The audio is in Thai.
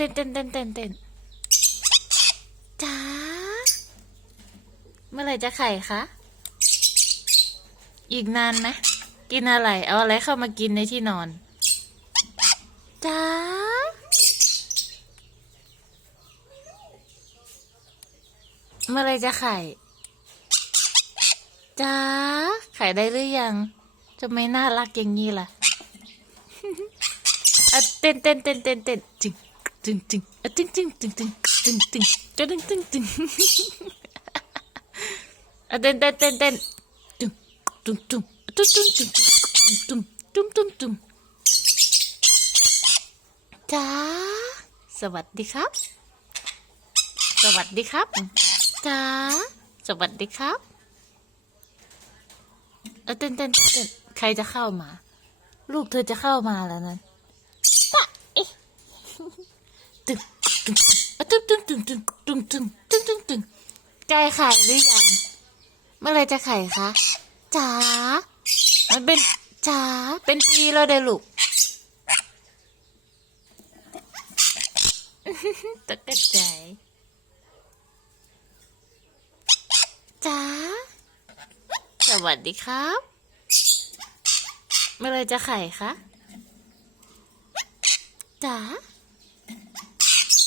เต้นเต้นเต้นเต้นเต้นจ้าเมื่อไหร่จะไข่คะ อีกนานไหมกินอะไร เอาอะไรเข้ามากินในที่นอนจ้าเมื่อไรจะไข่จ้าไข่ได้หรือยัง จะไม่น่ารักอย่างนี้ล่ะอะเต้นเต้นเต้นเต้นเต้นจึง จึงจึงอะจึงจึงจึงจึงจึงจึงจึงจึงจึงจึงอะเต้นเต้นเต้นเต้นจึงจึงจึงอะจึงจึงจึงจึงจึงจึงจึงจึงจ้าสวัสดีครับ สวัสดีครับจ้าสวัสดีครับเออเต้นเต้นเต้นใครจะเข้ามา ลูกเธอจะเข้ามาแล้วนั้น ตึงตึงตึงตึงตึงตึงตึงตึงตึงตึงตึงใกล้ไข่หรือยังเมื่อไรจะไข่คะจ๋ามันเป็นจ๋าเป็นปีแล้วเด้ลูกตกใจจ๋าสวัสดีครับ เมื่อไรจะไข่คะจ๋า